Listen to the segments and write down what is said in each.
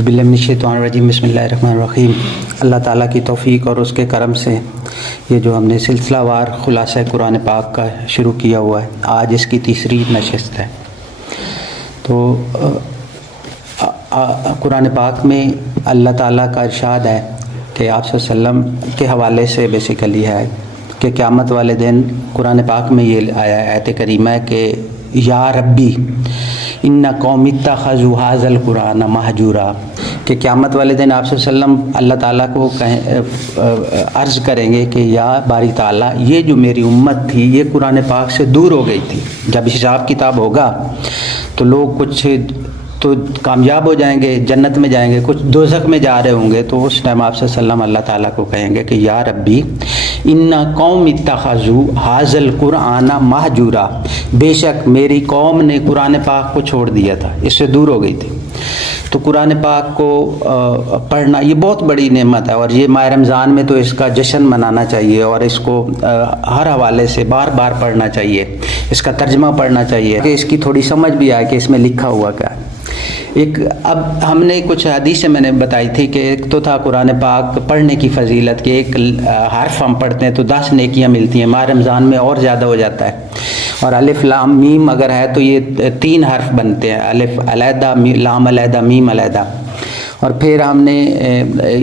اعوذ باللہ من الشیطان الرجیم بسم اللہ الرحمن الرحیم۔ اللہ تعالیٰ کی توفیق اور اس کے کرم سے یہ جو ہم نے سلسلہ وار خلاصہ قرآن پاک کا شروع کیا ہوا ہے، آج اس کی تیسری نشست ہے۔ تو قرآن پاک میں اللہ تعالیٰ کا ارشاد ہے کہ آپ صلی اللہ علیہ وسلم کے حوالے سے بیسیکلی ہے کہ قیامت والے دن قرآن پاک میں یہ آیا ہے، آیت کریمہ ہے کہ یا ربی ان قوم اتخذوا ھذا القرآن مہجورا، کہ قیامت والے دن آپ صلی اللہ علیہ وسلم اللہ تعالیٰ کو عرض کریں گے کہ یا باری تعالیٰ یہ جو میری امت تھی یہ قرآن پاک سے دور ہو گئی تھی۔ جب حساب کتاب ہوگا تو لوگ کچھ تو کامیاب ہو جائیں گے، جنت میں جائیں گے، کچھ دوزخ میں جا رہے ہوں گے، تو اس ٹائم آپ صلی اللہ علیہ وسلم اللہ تعالیٰ کو کہیں گے کہ یا ربی ان قوم اتخذوا ھذا القرآن مہجورا، بے شک میری قوم نے قرآن پاک کو چھوڑ دیا تھا، اس سے دور ہو گئی تھی۔ تو قرآن پاک کو پڑھنا یہ بہت بڑی نعمت ہے، اور یہ ماہ رمضان میں تو اس کا جشن منانا چاہیے، اور اس کو ہر حوالے سے بار بار پڑھنا چاہیے، اس کا ترجمہ پڑھنا چاہیے کہ اس کی تھوڑی سمجھ بھی آئے کہ اس میں لکھا ہوا کیا ہے۔ اب ہم نے کچھ حدیثیں میں نے بتائی تھی کہ ایک تو تھا قرآن پاک پڑھنے کی فضیلت، کہ ایک حرف ہم پڑھتے ہیں تو 10 نیکیاں ملتی ہیں، ماہ رمضان میں اور زیادہ ہو جاتا ہے۔ اور الف لام میم اگر ہے تو یہ 3 حرف بنتے ہیں، الف علیحدہ، لام علیحدہ، میم علیحدہ۔ اور پھر ہم نے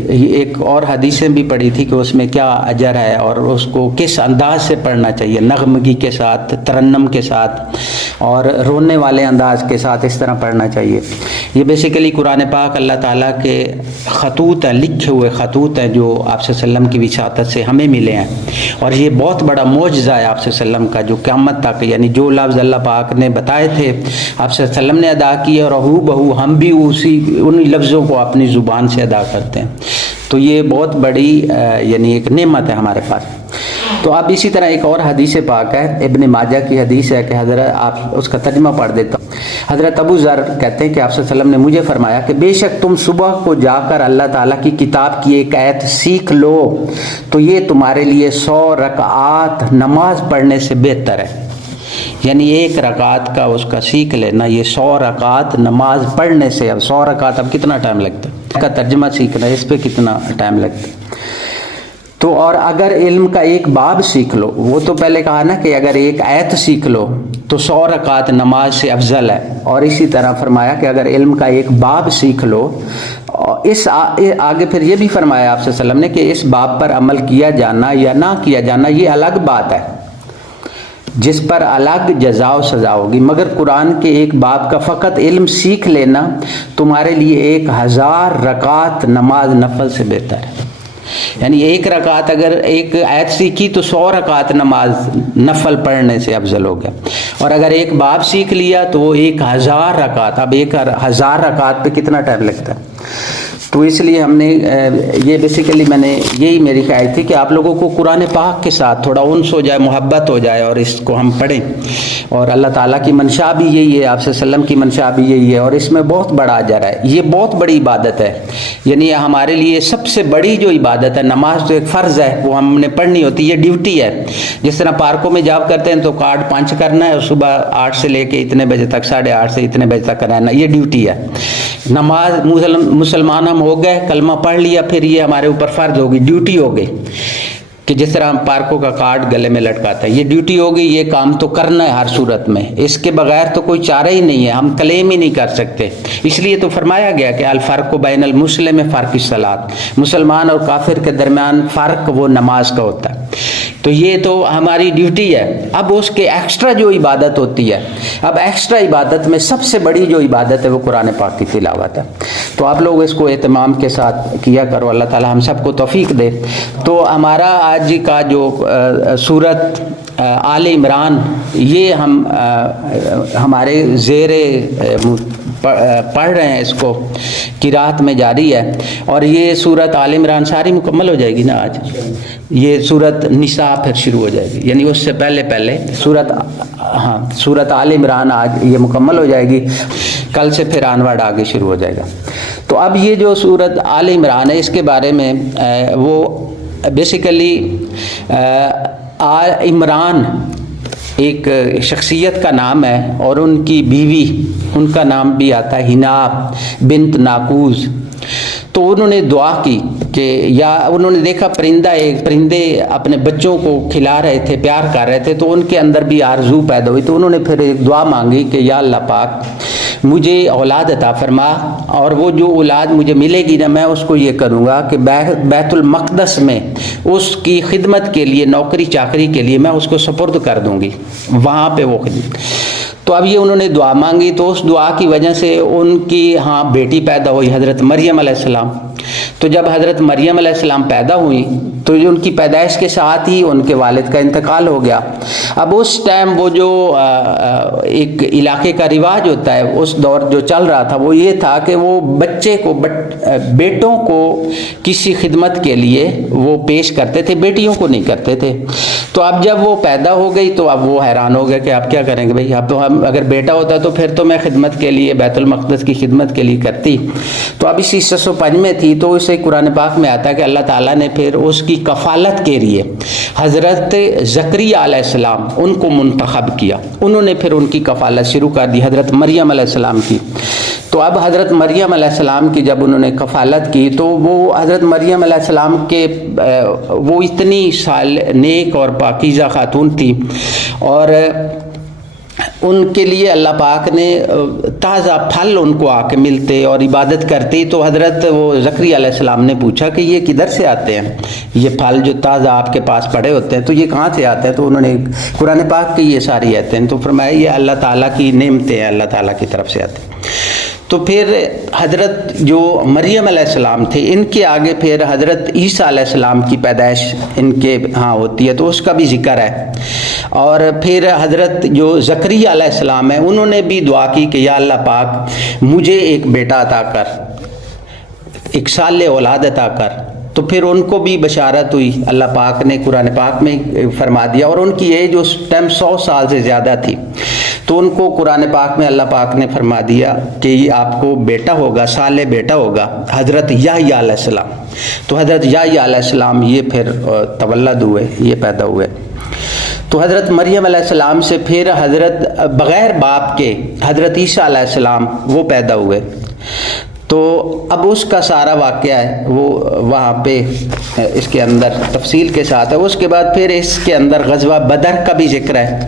ایک اور حدیثیں بھی پڑھی تھی کہ اس میں کیا اجر ہے اور اس کو کس انداز سے پڑھنا چاہیے، نغمگی کے ساتھ، ترنم کے ساتھ اور رونے والے انداز کے ساتھ اس طرح پڑھنا چاہیے۔ یہ بیسیکلی قرآن پاک اللہ تعالیٰ کے خطوط ہیں، لکھے ہوئے خطوط ہیں جو آپ صلی اللہ علیہ وسلم کی وساطت سے ہمیں ملے ہیں، اور یہ بہت بڑا معجزہ ہے آپ صلی اللہ علیہ وسلم کا، جو قیامت تک یعنی جو لفظ اللہ پاک نے بتائے تھے آپ صلی اللہ علیہ وسلم نے ادا کیے، اور ہو بہو ہم بھی انہی لفظوں کو اپنی زبان سے ادا کرتے ہیں۔ تو یہ بہت بڑی یعنی ایک نعمت ہے ہمارے پاس۔ تو اب اسی طرح ایک اور حدیث پاک ہے، ابن ماجہ کی حدیث ہے کہ حضرت آپ اس کا ترجمہ پڑھ دیتا ہوں۔ حضرت ابو ذر کہتے ہیں کہ آپ صلی اللہ علیہ وسلم نے مجھے فرمایا کہ بے شک تم صبح کو جا کر اللہ تعالیٰ کی کتاب کی ایک آیت سیکھ لو تو یہ تمہارے لیے 100 رکعات نماز پڑھنے سے بہتر ہے۔ یعنی 1 رکعت کا اس کا سیکھ لینا، یہ 100 رکعت نماز پڑھنے سے، اب 100 رکعت اب کتنا ٹائم لگتا ہے، اس کا ترجمہ سیکھنا اس پہ کتنا ٹائم لگتا ہے۔ تو اور اگر علم کا ایک باب سیکھ لو، وہ تو پہلے کہا نا کہ اگر ایک آیت سیکھ لو تو 100 رکعت نماز سے افضل ہے، اور اسی طرح فرمایا کہ اگر علم کا ایک باب سیکھ لو، اس آگے پھر یہ بھی فرمایا آپ صلی اللہ علیہ وسلم نے کہ اس باب پر عمل کیا جانا یا نہ کیا جانا یہ الگ بات ہے، جس پر الگ جزا و سزا ہوگی، مگر قرآن کے ایک باب کا فقط علم سیکھ لینا تمہارے لیے 1000 رکعت نماز نفل سے بہتر ہے۔ یعنی 1 رکعت اگر ایک آیت سیکھی تو 100 رکعت نماز نفل پڑھنے سے افضل ہو گیا، اور اگر ایک باب سیکھ لیا تو وہ 1000 رکعت، اب 1000 رکعت پہ کتنا ٹائم لگتا ہے۔ تو اس لیے ہم نے یہ بیسیکلی میں نے یہی میری خواہش تھی کہ آپ لوگوں کو قرآن پاک کے ساتھ تھوڑا انس ہو جائے، محبت ہو جائے، اور اس کو ہم پڑھیں، اور اللہ تعالیٰ کی منشا بھی یہی ہے، آپ صلی اللہ علیہ وسلم کی منشا بھی یہی ہے، اور اس میں بہت بڑا اجر ہے، یہ بہت بڑی عبادت ہے۔ یعنی ہمارے لیے سب سے بڑی جو عبادت ہے، نماز تو ایک فرض ہے، وہ ہم نے پڑھنی ہوتی ہے، یہ ڈیوٹی ہے۔ جس طرح پارکوں میں جاب کرتے ہیں تو کارڈ پنچ کرنا ہے، اور صبح 8 سے لے کے اتنے بجے تک، 8:30 سے اتنے بجے تک کرانا، یہ ڈیوٹی ہے۔ نماز مسلمان ہم ہو گئے، کلمہ پڑھ لیا، پھر یہ ہمارے اوپر فرض ہوگی، ڈیوٹی ہو گئی، کہ جس طرح ہم پارکوں کا کارڈ گلے میں لٹکاتا ہے، یہ ڈیوٹی ہوگی، یہ کام تو کرنا ہے ہر صورت میں، اس کے بغیر تو کوئی چارہ ہی نہیں ہے، ہم کلیم ہی نہیں کر سکتے۔ اس لیے تو فرمایا گیا کہ الفرق بین المسلم فرق الصلاۃ، مسلمان اور کافر کے درمیان فرق وہ نماز کا ہوتا ہے۔ تو یہ تو ہماری ڈیوٹی ہے۔ اب اس کے ایکسٹرا جو عبادت ہوتی ہے، اب ایکسٹرا عبادت میں سب سے بڑی جو عبادت ہے وہ قرآن پاک کی تلاوت ہے۔ تو آپ لوگ اس کو اہتمام کے ساتھ کیا کرو، اللہ تعالی ہم سب کو توفیق دے۔ تو ہمارا آج کا جو سورت آل عمران، یہ ہم ہمارے زیر پڑھ رہے ہیں، اس کو قرات میں جاری ہے، اور یہ سورت آل عمران ساری مکمل ہو جائے گی نا آج۔ یہ سورت نساء پھر شروع ہو جائے گی، یعنی اس سے پہلے سورت آل عمران آج یہ مکمل ہو جائے گی، کل سے پھر آنورڈ آگے شروع ہو جائے گا۔ تو اب یہ جو سورت آل عمران ہے، اس کے بارے میں وہ بیسیکلی عمران ایک شخصیت کا نام ہے، اور ان کی بیوی ان کا نام بھی آتا ہے ہنا بنت ناقوز. تو انہوں نے دعا کی کہ یا انہوں نے دیکھا پرندے اپنے بچوں کو کھلا رہے تھے، پیار کر رہے تھے، تو ان کے اندر بھی آرزو پیدا ہوئی. تو انہوں نے پھر ایک دعا مانگی کہ یا اللہ پاک مجھے اولاد عطا فرما، اور وہ جو اولاد مجھے ملے گی نا، میں اس کو یہ کروں گا کہ بیت المقدس میں اس کی خدمت کے لیے، نوکری چاکری کے لیے میں اس کو سپرد کر دوں گی، وہاں پہ وہ خدمت. تو اب یہ انہوں نے دعا مانگی، تو اس دعا کی وجہ سے ان کی بیٹی پیدا ہوئی، حضرت مریم علیہ السلام. تو جب حضرت مریم علیہ السلام پیدا ہوئی تو ان کی پیدائش کے ساتھ ہی ان کے والد کا انتقال ہو گیا. اب اس ٹائم وہ جو ایک علاقے کا رواج ہوتا ہے اس دور جو چل رہا تھا، وہ یہ تھا کہ وہ بیٹوں کو کسی خدمت کے لیے وہ پیش کرتے تھے، بیٹیوں کو نہیں کرتے تھے. تو اب جب وہ پیدا ہو گئی تو اب وہ حیران ہو گئے کہ اب کیا کریں گے بھائی، اب تو ہم اگر بیٹا ہوتا تو پھر تو میں خدمت کے لیے، بیت المقدس کی خدمت کے لیے کرتی. تو اب اسی 605 میں تھی، تو اسے قرآن پاک میں آتا ہے کہ اللہ تعالیٰ نے پھر اس کی کفالت کے لیے حضرت زکریا علیہ السلام ان کو منتخب کیا. انہوں نے پھر ان کی کفالت شروع کر دی حضرت مریم علیہ السلام کی. تو اب حضرت مریم علیہ السلام کی جب انہوں نے کفالت کی تو وہ حضرت مریم علیہ السلام کے وہ اتنی نیک اور پاکیزہ خاتون تھی، اور ان کے لیے اللہ پاک نے تازہ پھل ان کو آ کے ملتے اور عبادت کرتی. تو حضرت وہ زکریا علیہ السلام نے پوچھا کہ یہ کدھر سے آتے ہیں، یہ پھل جو تازہ آپ کے پاس پڑے ہوتے ہیں تو یہ کہاں سے آتے ہیں؟ تو انہوں نے قرآن پاک کی یہ ساری آیتیں تو فرمایا یہ اللہ تعالیٰ کی نعمتیں ہیں، اللہ تعالیٰ کی طرف سے آتے ہیں. تو پھر حضرت جو مریم علیہ السلام تھے، ان کے آگے پھر حضرت عیسیٰ علیہ السلام کی پیدائش ان کے ہوتی ہے، تو اس کا بھی ذکر ہے. اور پھر حضرت جو زکریا علیہ السلام ہیں، انہوں نے بھی دعا کی کہ یا اللہ پاک مجھے ایک بیٹا عطا کر، ایک صالح اولاد عطا کر. تو پھر ان کو بھی بشارت ہوئی، اللہ پاک نے قرآن پاک میں فرما دیا، اور ان کی ایج اس ٹائم 100 سال سے زیادہ تھی. تو ان کو قرآن پاک میں اللہ پاک نے فرما دیا کہ یہ آپ کو بیٹا ہوگا، صالح بیٹا ہوگا، حضرت یحییٰ علیہ السلام. تو حضرت یحییٰ علیہ السلام یہ پھر تولد ہوئے، یہ پیدا ہوئے. تو حضرت مریم علیہ السلام سے پھر حضرت بغیر باپ کے حضرت عیسیٰ علیہ السلام وہ پیدا ہوئے. تو اب اس کا سارا واقعہ ہے وہ وہاں پہ اس کے اندر تفصیل کے ساتھ ہے. اس کے بعد پھر اس کے اندر غزوہ بدر کا بھی ذکر ہے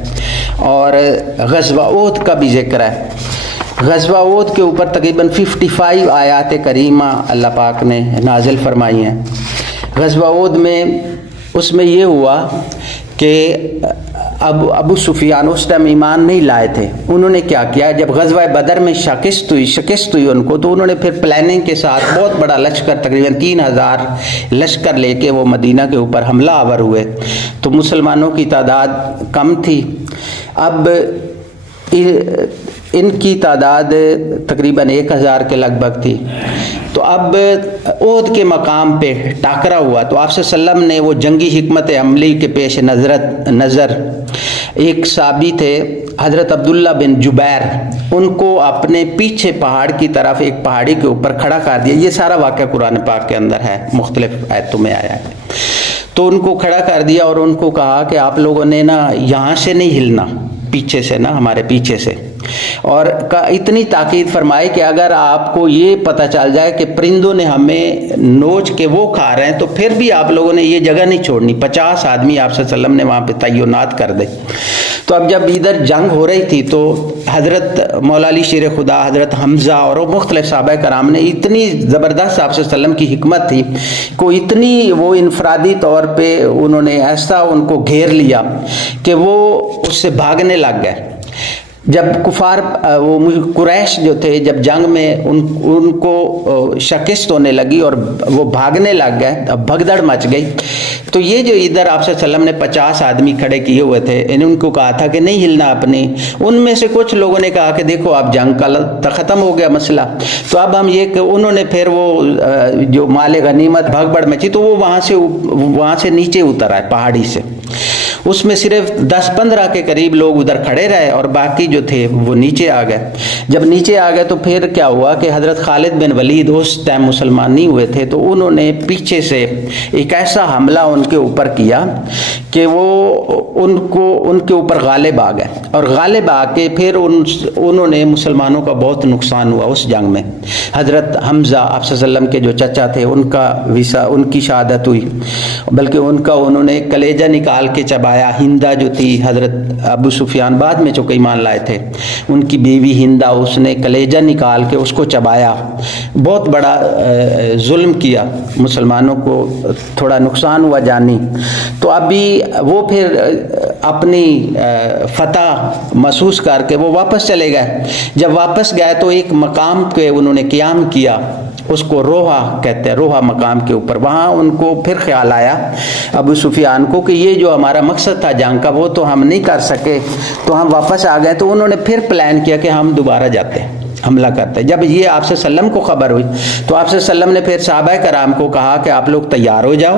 اور غزوہ احد کا بھی ذکر ہے. غزوہ احد کے اوپر تقریباً 55 آیات کریمہ اللہ پاک نے نازل فرمائی ہیں. غزوہ احد میں اس میں یہ ہوا کہ ابو سفیان اس ٹائم ایمان نہیں لائے تھے. انہوں نے کیا کیا، جب غزوہ بدر میں شکست ہوئی ان کو، تو انہوں نے پھر پلاننگ کے ساتھ بہت بڑا لشکر تقریباً 3000 لشکر لے کے وہ مدینہ کے اوپر حملہ آور ہوئے. تو مسلمانوں کی تعداد کم تھی. اب ان کی تعداد تقریباً 1000 کے لگ بھگ تھی. تو اب احد کے مقام پہ ٹاکرا ہوا. تو آپ صلی اللہ علیہ وسلم نے وہ جنگی حکمت عملی کے پیش نظر ایک صحابی تھے حضرت عبداللہ بن جبیر، ان کو اپنے پیچھے پہاڑ کی طرف ایک پہاڑی کے اوپر کھڑا کر دیا. یہ سارا واقعہ قرآن پاک کے اندر ہے، مختلف آیتوں میں آیا ہے. تو ان کو کھڑا کر دیا اور ان کو کہا کہ آپ لوگوں نے نا یہاں سے نہیں ہلنا، پیچھے سے نا، ہمارے پیچھے سے. اور اتنی تاکید فرمائی کہ اگر آپ کو یہ پتہ چل جائے کہ پرندوں نے ہمیں نوچ کے وہ کھا رہے ہیں تو پھر بھی آپ لوگوں نے یہ جگہ نہیں چھوڑنی. 50 آدمی آپ صلی اللہ علیہ وسلم نے وہاں پہ تعینات کر دے. تو اب جب ادھر جنگ ہو رہی تھی تو حضرت مولا علی شیر خدا، حضرت حمزہ اور مختلف صحابہ کرام نے اتنی زبردست آپ صلی اللہ علیہ وسلم کی حکمت تھی کو اتنی وہ انفرادی طور پہ انہوں نے ایسا ان کو گھیر لیا کہ وہ اس سے بھاگنے لگ گئے. جب کفار وہ قریش جو تھے جب جنگ میں ان کو شکست ہونے لگی اور وہ بھاگنے لگ گئے، اب بھگدڑ مچ گئی. تو یہ جو ادھر آپ صلی اللہ علیہ وسلم نے 50 آدمی کھڑے کیے ہوئے تھے، ان کو کہا تھا کہ نہیں ہلنا اپنے. ان میں سے کچھ لوگوں نے کہا کہ دیکھو اب جنگ کا ختم ہو گیا مسئلہ، تو اب ہم یہ کہ انہوں نے پھر وہ جو مال غنیمت بھگدڑ مچی تو وہ وہاں سے نیچے اتر آئے پہاڑی سے. اس میں صرف 10-15 کے قریب لوگ ادھر کھڑے رہے اور باقی جو تھے وہ نیچے آ گئے. جب نیچے آ گئے تو پھر کیا ہوا کہ حضرت خالد بن ولید اس ٹائم مسلمان نہیں ہوئے تھے، تو انہوں نے پیچھے سے ایک ایسا حملہ ان کے اوپر کیا کہ وہ ان کے اوپر غالب آ گئے، اور غالب آ کے پھر انہوں نے مسلمانوں کا بہت نقصان ہوا اس جنگ میں. حضرت حمزہ آپ صلی اللہ علیہ وسلم کے جو چچا تھے ان کی شہادت ہوئی، بلکہ انہوں نے کلیجہ نکال کے چبایا. ہندہ جو تھی حضرت ابو سفیان بعد میں جو ایمان لائے تھے، ان کی بیوی ہندہ، اس نے کلیجہ نکال کے اس کو چبایا. بہت بڑا ظلم کیا، مسلمانوں کو تھوڑا نقصان ہوا جانی. تو ابھی وہ پھر اپنی فتح محسوس کر کے وہ واپس چلے گئے. جب واپس گئے تو ایک مقام پہ انہوں نے قیام کیا، اس کو روحا کہتے ہیں، روحا مقام کے اوپر. وہاں ان کو پھر خیال آیا ابو سفیان کو کہ یہ جو ہمارا مقصد تھا جنگ کا وہ تو ہم نہیں کر سکے، تو ہم واپس آ گئے. تو انہوں نے پھر پلان کیا کہ ہم دوبارہ جاتے ہیں، حملہ کرتے. جب یہ آپ صلی اللہ علیہ وسلم کو خبر ہوئی تو آپ صلی اللہ علیہ وسلم نے پھر صحابہ کرام کو کہا کہ آپ لوگ تیار ہو جاؤ.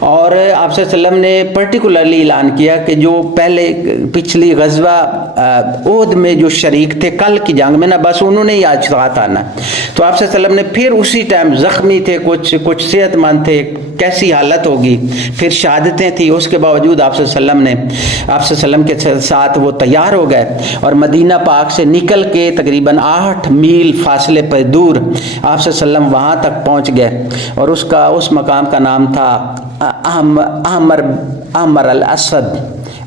اور آپ صلی اللہ علیہ وسلم نے پرٹیکولرلی اعلان کیا کہ جو پہلے پچھلی غزوہ احد میں جو شریک تھے کل کی جنگ میں نا، بس انہوں نے ہی آج ساتھ آنا. تو آپ صلی اللہ علیہ وسلم نے پھر اسی ٹائم زخمی تھے، کچھ صحت مند تھے، کیسی حالت ہوگی، پھر شہادتیں تھیں، اس کے باوجود آپ صلی اللہ علیہ وسلم کے ساتھ وہ تیار ہو گئے اور مدینہ پاک سے نکل کے تقریباً 8 میل فاصلے پر دور آپ صلی اللہ علیہ وسلم وہاں تک پہنچ گئے. اور اس مقام کا نام تھا احمر الاسد،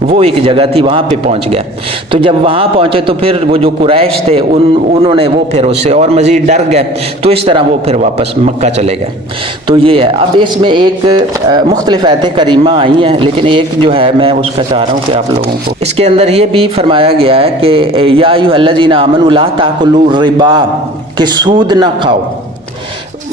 وہ ایک جگہ تھی، وہاں پہ پہنچ گئے. تو جب وہاں پہنچے تو پھر وہ جو قریش تھے انہوں نے وہ پھر اس سے اور مزید ڈر گئے، تو اس طرح وہ پھر واپس مکہ چلے گئے. تو یہ ہے. اب اس میں ایک مختلف آیتیں کریمہ آئی ہیں، لیکن ایک جو ہے میں اس کا چاہ رہا ہوں کہ آپ لوگوں کو اس کے اندر یہ بھی فرمایا گیا ہے کہ یا ایھا الذین آمنوا لا تاکلوا الربا، کہ سود نہ کھاؤ.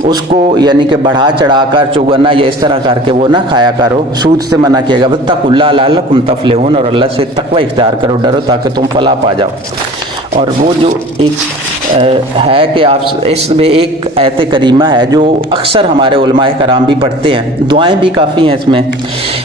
اس کو یعنی کہ بڑھا چڑھا کر چوگنا یا اس طرح کر کے وہ نہ کھایا کرو. سود سے منع کیا گیا. واتقوا اللہ لعلکم تفلحون، اور اللہ سے تقوی اختیار کرو، ڈرو تاکہ تم فلاح پا جاؤ. اور وہ جو ایک ہے کہ آپ اس میں ایک آیت کریمہ ہے جو اکثر ہمارے علماء کرام بھی پڑھتے ہیں، دعائیں بھی کافی ہیں اس میں.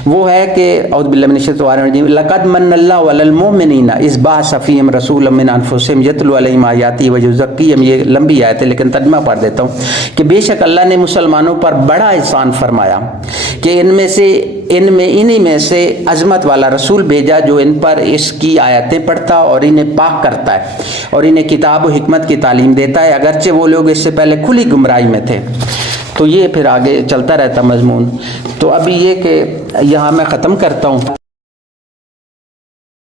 وہ ہے کہ اعوذ باللہ من الشیطان الرجیم لقد من اللہ علی المؤمنین اذ بعث فیہم رسولا من انفسہم یتلو علیہم آیاتہ ویزکیہم. یہ لمبی آیت ہے لیکن ترجمہ پڑھ دیتا ہوں کہ بے شک اللہ نے مسلمانوں پر بڑا احسان فرمایا کہ انہی میں سے عظمت والا رسول بھیجا جو ان پر اس کی آیتیں پڑھتا اور انہیں پاک کرتا ہے اور انہیں کتاب و حکمت کی تعلیم دیتا ہے، اگرچہ وہ لوگ اس سے پہلے کھلی گمراہی میں تھے. تو یہ پھر آگے چلتا رہتا مضمون. تو ابھی یہ کہ یہاں میں ختم کرتا ہوں.